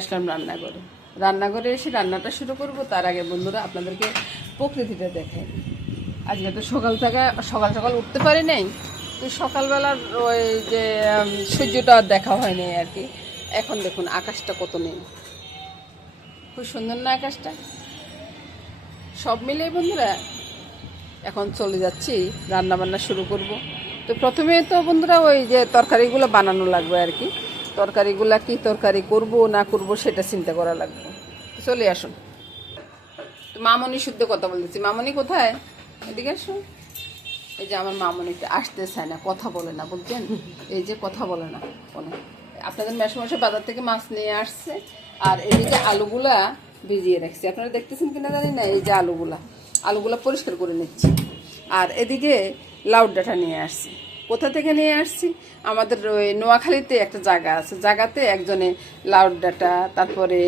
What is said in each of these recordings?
আসলাম রান্নাঘরে এসে রান্নাটা শুরু করব। তার আগে বন্ধুরা আপনাদেরকে প্রকৃতিটা দেখাই। আজকে তো সকাল সকাল উঠতে পারি নাই, তো সকালবেলার ওই যে সূর্যটা আর দেখা হয়নি আর কি। এখন দেখুন আকাশটা কত নেই, খুব সুন্দর না আকাশটা। সব মিলে বন্ধুরা এখন চলে যাচ্ছি, রান্না বান্না শুরু করব। তো প্রথমে তো বন্ধুরা ওই যে তরকারিগুলো বানানো লাগবে আর কি। তরকারিগুলো কি তরকারি করব না করব সেটা চিন্তা করা লাগবে। চলে আসুন। তো মামনি শুদ্ধ কথা বলতেছি। মামনি কোথায়? এদিকে আসুন। এই যে আমার মামনিটা আসতে চায় না, কথা বলে না, বুঝছেন? এই যে কথা বলে না কোনো। আপনাদের মেশমাসে বাজার থেকে মাছ নিয়ে আসছে, আর এদিকে আলুগুলা ভিজিয়ে রাখছি। আপনারা দেখতেছেন কিনা জানি না। এই যে আলুগুলা পরিষ্কার করে নিচ্ছি। আর এদিকে লাউ ডাঁটা নিয়ে আসছি। কোথা থেকে নিয়ে আসছি? আমাদের ওই নোয়াখালীতে একটা জায়গা আছে, জায়গাতে একজনে লাউ ডাঁটা, তারপরে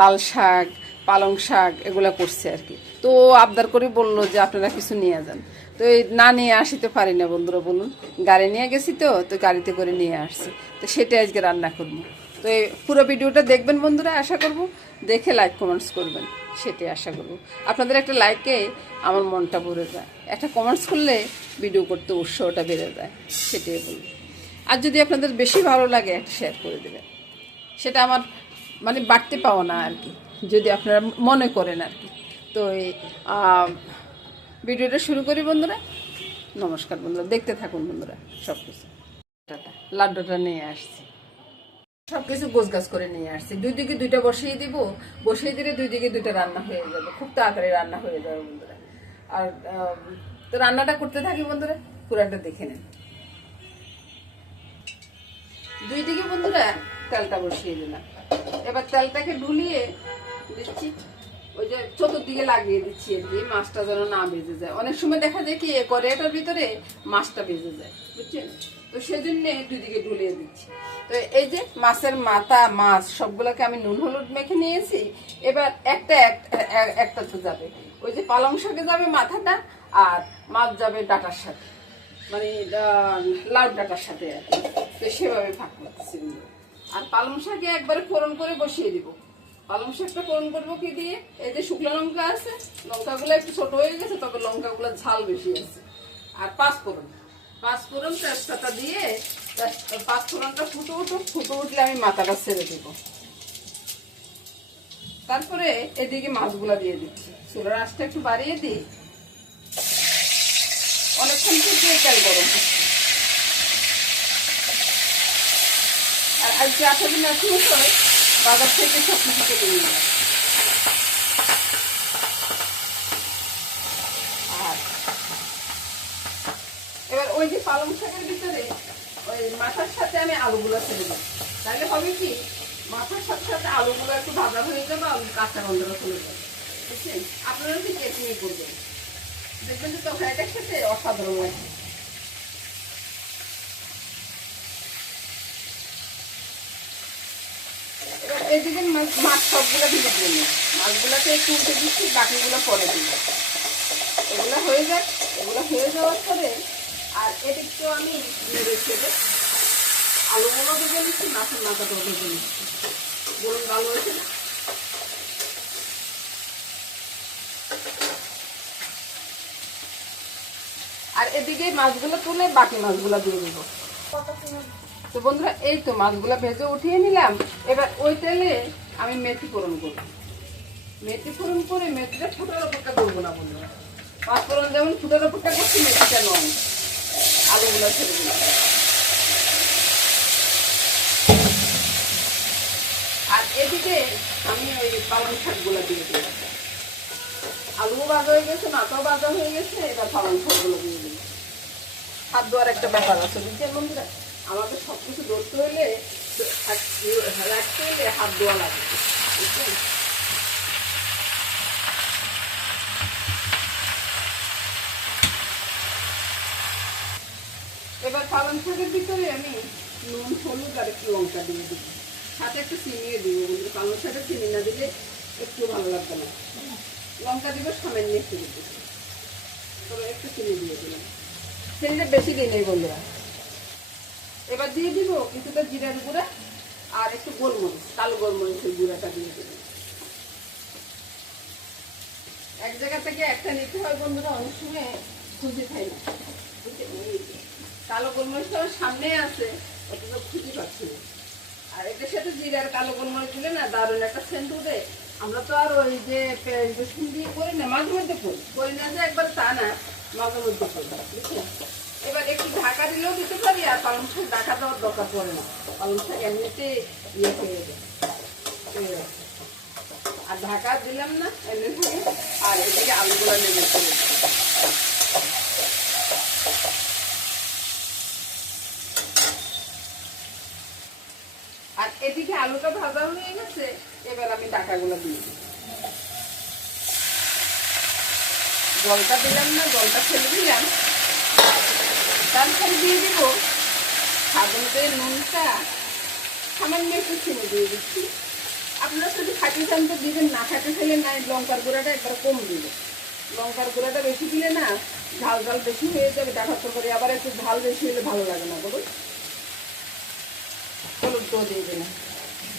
লাল শাক, পালং শাক এগুলো করছে আর কি। তো আবদার করে বললো যে আপনারা কিছু নিয়ে যান। তো এই না নিয়ে আসিতে পারি না বন্ধুরা, বলুন। গাড়ি নিয়ে গেছি, তো গাড়িতে করে নিয়ে আসছি। তো সেটাই আজকে রান্না করবো। তো এই পুরো ভিডিওটা দেখবেন বন্ধুরা, আশা করব। দেখে লাইক কমেন্টস করবেন, সেটাই আশা করব। আপনাদের একটা লাইকে আমার মনটা ভরে যায়, একটা কমেন্টস করলে ভিডিও করতে উৎসাহটা বেড়ে যায়, সেটাই বলব। আর যদি আপনাদের বেশি ভালো লাগে একটা শেয়ার করে দেবেন, সেটা আমার মানে বাড়তে পাওয়া না আর কি, যদি আপনারা মনে করেন আর কি। তো এই ভিডিওটা শুরু করি বন্ধুরা। নমস্কার বন্ধুরা, দেখতে থাকুন বন্ধুরা। সব কিছু লাড্ডুটা নিয়ে আসছি, সব কিছু গোছগাছ করে নিয়ে আসছি। দুই দিকে দুইটা বসিয়ে দিব, বসিয়ে দিলে দুই দিকে দুইটা রান্না হয়ে যাবে, খুব তাড়াতাড়ি রান্না হয়ে যাবে বন্ধুরা। আর তো রান্নাটা করতে থাকি বন্ধুরা, পুরাটা দেখে নেন। দুই দিকে বন্ধুরা তেলটা বসিয়ে দিলাম। এবার তেলটাকে ঢুলিয়ে দিচ্ছি, ওই যে চতুর্দিকে লাগিয়ে দিচ্ছি আর কি, মাছটা যেন না ভেজে যায়। অনেক সময় দেখা যায় কি করে এটার ভিতরে মাছটা ভেজে যায়, বুঝছেন? তো সেজন্য দুই দিকে ঢুলিয়ে দিচ্ছি। তো এই যে মাছের মাথা, মাছ সবগুলোকে আমি নুন হলুদ মেখে নিয়েছি। এবার একটা তো যাবে, ওই যে পালং শাকে যাবে মাথাটা, আর মাছ যাবে ডাটার সাথে, মানে লাউ ডাটার সাথে আর কি। তো সেভাবে ভাগ করতেছি। আর পালং শাকে একবারে ফোড়ন করে বসিয়ে দিব। পালং শাকটা ফোড়ন করবো কি দিয়ে? এই যে শুকনো লঙ্কা আছে, লঙ্কাগুলো একটু ছোট হয়ে গেছে, তবে লঙ্কাগুলো ঝাল বেশি আছে। আর পাঁচফোড়ন তেজপাতা দিয়ে পাঁচফোড়নটা ফুটে উঠলে আমি মাথাটা ছেড়ে দেব। তারপরে এদিকে মাছগুলা দিয়ে দিচ্ছি। চুলার আঁচটা একটু বাড়িয়ে দিই, অনেকক্ষণ থেকে তেল গরম হচ্ছে। আর আজকে 8 দিন আসি মতো বাজার থেকে সব কিছু কেটে নিলাম। আর এবার ওই যে পালং শাকের ভিতরে ওই মাথার সাথে আমি আলুগুলো ছেড়ে দেবো। তাহলে হবে কি, মাথার সাথে সাথে আলুগুলো একটু ভাজা হয়ে যাবে, আলু কাঁচা গন্ধটা চলে যাবে, বুঝছেন? আপনারা ঠিক এখানেই করবেন, দেখবেন যে তরকারিটার সাথে অসাধারণ লাগে। এবার এদিকে মাছ সবগুলো ভিজে দিয়ে নিই। মাছগুলোকে একটু উঠে দিচ্ছি, বাকিগুলো পরে দিব। এগুলো হয়ে যাওয়ার পরে আর এদিকে আমি নেড়ে ছেড়ে আলুগুলো ভেজে নিচ্ছি, মাছের মাথাটাও ভেজে নিচ্ছি। বলুন ভালো হয়েছে না? আর এদিকে মাছগুলো তুলে বাকি মাছগুলো দিয়ে দিব। তো বন্ধুরা এই তো মাছগুলো ভেজে উঠিয়ে নিলাম। এবার ওই তেলে আমি মেথি ফোড়ন করবো। মেথি ফোড়ন করে মেথিটা ফুটার অপেক্ষা করবো না বন্ধুরা। পাঁচফোড়ন যেমন ফুটার অপেক্ষা করছি, মেথিটা নয়। আলুগুলো ছেড়ে দিলাম। আর এদিকে আমি ওই পালং শাকগুলো দিয়ে দিলাম। আলুও ভাজা হয়ে গেছে, মাথাও ভাজা হয়ে গেছে, এবার পালং শাকগুলো দিয়ে দিলাম। হাত ধোয়ার একটা ব্যাপার আছে, বুঝছেন বন্ধুরা? আমাদের সবকিছু ধরতে হলে, রাখতে হলে হাত ধোয়া লাগে, বুঝছেন? এবার পালং শাকের ভিতরে আমি নুন হলুদ আর একটু লঙ্কা দিয়ে দিব, সাথে একটু চিনিয়ে দিব। কিন্তু পালং শাকে চিনি না দিলে একটু ভালো লাগবে না। লঙ্কা দিব সামান্য একটু দিতে, তবে একটু চিনি দিয়ে দিলাম। চিনিটা বেশি দিই নেই বন্ধুরা। এবার দিয়ে দিব কিছুটা জিরার গুঁড়া, আর একটু গোলমরিচ, কালো গোলমরিচের গুঁড়াটা দিয়ে দেবেন। এক জায়গা থেকে একটা নিতে হয় বন্ধুরা, অনেক সময় খুঁজে খাই না। কালো গোলমরিচটা আমার সামনে আছে, অথচ খুঁজে পাচ্ছি না। আর এটার সাথে জিরার কালো গোলমরিচ দিলে না দারুণ একটা সেন্ট উঠে। আমরা তো আর ওই যে পেঁয়াজ রসুন দিয়ে করি না, মাঝে মধ্যে করি না যে একবার তা না, মাঝে মধ্যে করি, বুঝছেন। এবার একটু ঢাকা দিলেও দিতে পারি, আর পালং শাক ঢাকা দেওয়ার দরকার পড়ে না, পালং শাক এমনিতে ইয়ে হয়ে যায়। আর ঢাকা দিলাম না এমনি থেকে। আর এদিকে আলুগুলো নেমে চলে, আর এদিকে আলুটা ভাজা হয়ে গেছে। এবার আমি ঢাকাগুলো দিয়ে দিই, জলটা দিলাম না, জলটা ফেলে দিলাম। তারপরে দিয়ে দিব স্বাদ অনুযায়ী নুনটা, সামান্য একটু চিনি দিয়ে দিচ্ছি। আপনারা যদি খাটি চান তো দিবেন, না খাটি ফেলে না, লঙ্কার গুঁড়াটা একবার কম দিবে। লঙ্কার গুঁড়াটা বেশি দিলে না ঝাল ঝাল বেশি হয়ে যাবে ঢাকার তরকারি, আবার একটু ঝাল বেশি হলে ভালো লাগে না বলুন। হলুদ তো দিয়ে দেবেন।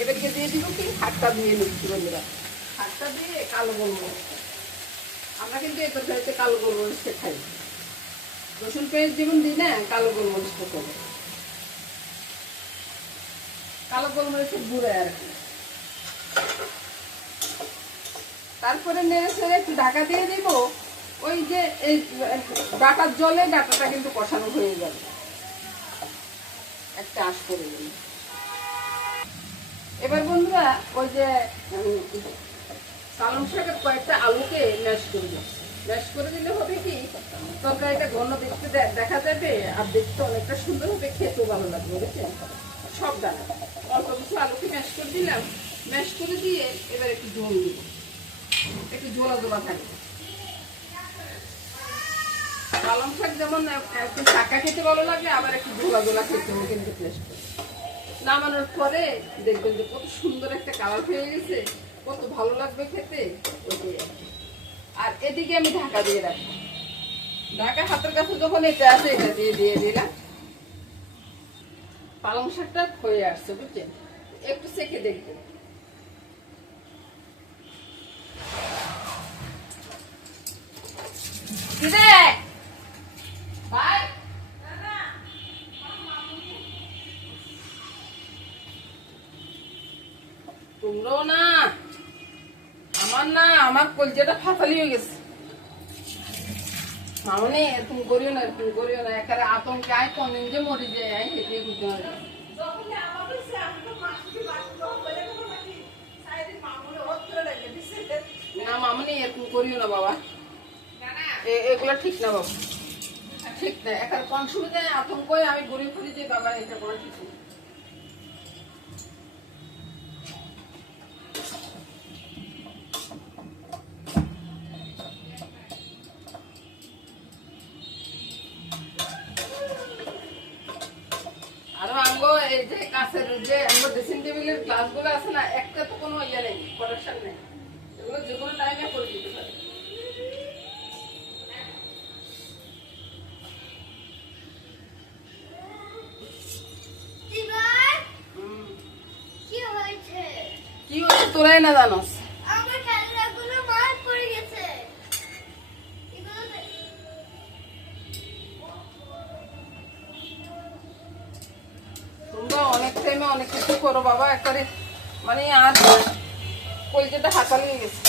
এবারকে দিয়ে দিব কি হাতটা দিয়ে নিচ্ছি বন্ধুরা, হাতটা দিয়ে কালো গোলমরিচ। আমরা কিন্তু এই তরকারিতে কালো গোলমরিচটা খাই, রসুন পেঁয়াজ যেমন দিই না, কালো গোলমরিচটা করে, কালো গোলমরিচের গুঁড়া আর কি। তারপরে নেড়ে ছেড়ে একটু ঢাকা দিয়ে দিব। ওই যে এই ডাটার জলে ডাটাটা কিন্তু কষানো হয়ে যাবে, একটা আঁশ করে দিন। এবার বন্ধুরা ওই যে পালং শাকের কয়েকটা আলুকে ম্যাশ করে দিই। ম্যাশ করে দিলে হবে কি তরকারিটা ঘন দেখতে দেখা যাবে, আর দেখতে অনেকটা সুন্দর হবে, খেতেও ভালো লাগবে, বুঝছেন। সব দানা অল্প কিছু আলুকে ম্যাশ করে দিলাম। ম্যাশ করে দিয়ে এবার একটু ঝোল দিব, একটু ঝোলা ঝোলা থাকবে। পালং শাক যেমন একটু শাকা খেতে ভালো লাগে, আবার একটু ঝোলা ঝোলা খেতেও কিন্তু টেস্ট করে। নামানোর পরে দেখবেন যে কত সুন্দর একটা কালার হয়ে গেছে, কত ভালো লাগবে খেতে। আর এদিকে আমি ঢাকা দিয়ে রাখবো। ঢাকা হাতের কাছে যখন এটা আছে, এটা দিয়ে দিয়ে দিলাম। পালং শাকটা হয়ে আসছে, বুঝছেন। একটু সেকে দেখবেন। তোমরাও না, আমার না, আমার কলজাটা ফাটালি হয়ে গেছে। মামনি এরকম করিও না, এরকম করিও না, একারে আতঙ্কে আয় কোনদিন যে মরি যায়, আয় হেঁটে বুঝতে পারি না। মামনি এরকম করিও না বাবা, এগুলো ঠিক না বাবা, ঠিক না। একারে কোন সুবিধায় আতঙ্ক আমি ঘুরে ঘুরি যে বাবা, এটা কোনো ঠিক না। এই যে কাছের যে ড্রেসিং টেবিলের গ্লাসগুলো আছে না, একটা তো কোনো ইয়ে নেই, প্রোটেকশন নেই। এগুলো যে কোনো টাইমে করে দিতে পারে। কি হয়েছে তোরাই না জানোস। অনেক টাইমে অনেক কিছু করো বাবা, একবারে মানে আর কলজাটা হাঁকা লেগে গেছে।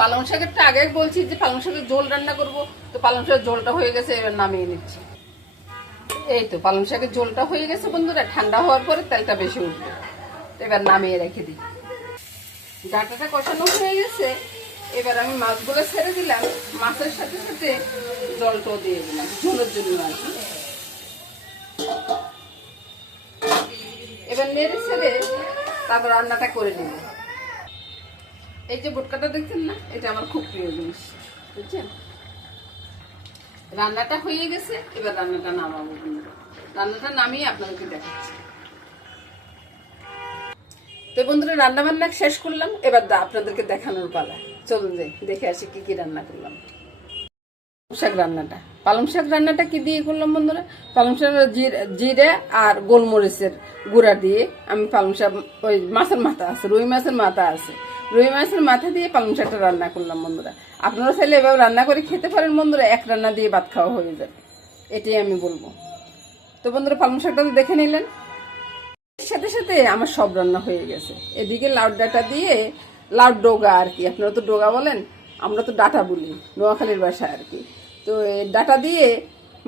পালং শাকেরটা আগে বলছি যে পালং শাকের ঝোল রান্না করবো, তো পালং শাকের ঝোলটা হয়ে গেছে, এবার নামিয়ে নিচ্ছি। এই তো পালং শাকের ঝোলটা হয়ে গেছে বন্ধুরা, ঠান্ডা হওয়ার পরে তেলটা বেশি উঠবে, এবার নামিয়ে রেখে দিই। ডাঁটাটা কষানো হয়ে গেছে, এবার আমি মাছগুলো ছেড়ে দিলাম, মাছের সাথে সাথে জলটাও দিয়ে দিলাম ঝোলের জন্য আর কি। এবার নেড়ে ছেড়ে তারপর রান্নাটা করে নেব। এই যে বোটকাটা দেখছেন না, এটা আমার খুব প্রিয় জিনিস, বুঝছেন। রান্নাটা হয়ে গেছে, এবার রান্নাটা নামাবো। রান্নাটা নামিয়ে আপনাদেরকে দেখাচ্ছি। তো বন্ধুরা রান্না বান্না শেষ করলাম, এবার আপনাদেরকে দেখানোর পালা। চলুন যাই দেখে আসি কি কি রান্না করলাম। শাক রান্নাটা, পালং শাক রান্নাটা কি দিয়ে করলাম বন্ধুরা? পালং শাক জিরে আর গোলমরিচের গুঁড়া দিয়ে আমি পালং শাক, ওই মাছের মাথা আছে, রুই মাছের মাথা আছে, রুই মাছের মাথা দিয়ে পালং শাকটা রান্না করলাম বন্ধুরা। আপনারা চাইলে এভাবে রান্না করে খেতে পারেন বন্ধুরা, এক রান্না দিয়ে ভাত খাওয়া হয়ে যাবে, এটাই আমি বলবো। তো বন্ধুরা পালং শাকটা তো দেখে নিলেন, সাথে সাথে আমার সব রান্না হয়ে গেছে। এদিকে লাউ ডাঁটা দিয়ে, লাউ ডোগা আর কি, আপনারা তো ডোগা বলেন, আমরা তো ডাঁটা বলি নোয়াখালীর ভাষায় আর কি। তো এই ডাঁটা দিয়ে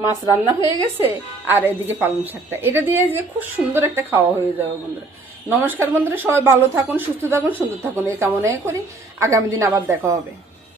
মাছ রান্না হয়ে গেছে, আর এদিকে পালং শাকটা, এটা দিয়ে যে খুব সুন্দর একটা খাওয়া হয়ে যাবে বন্ধুরা। নমস্কার বন্ধুরা, সবাই ভালো থাকুন, সুস্থ থাকুন, সুন্দর থাকুন, এই কামনাই করি। আগামী দিন আবার দেখা হবে।